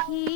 ही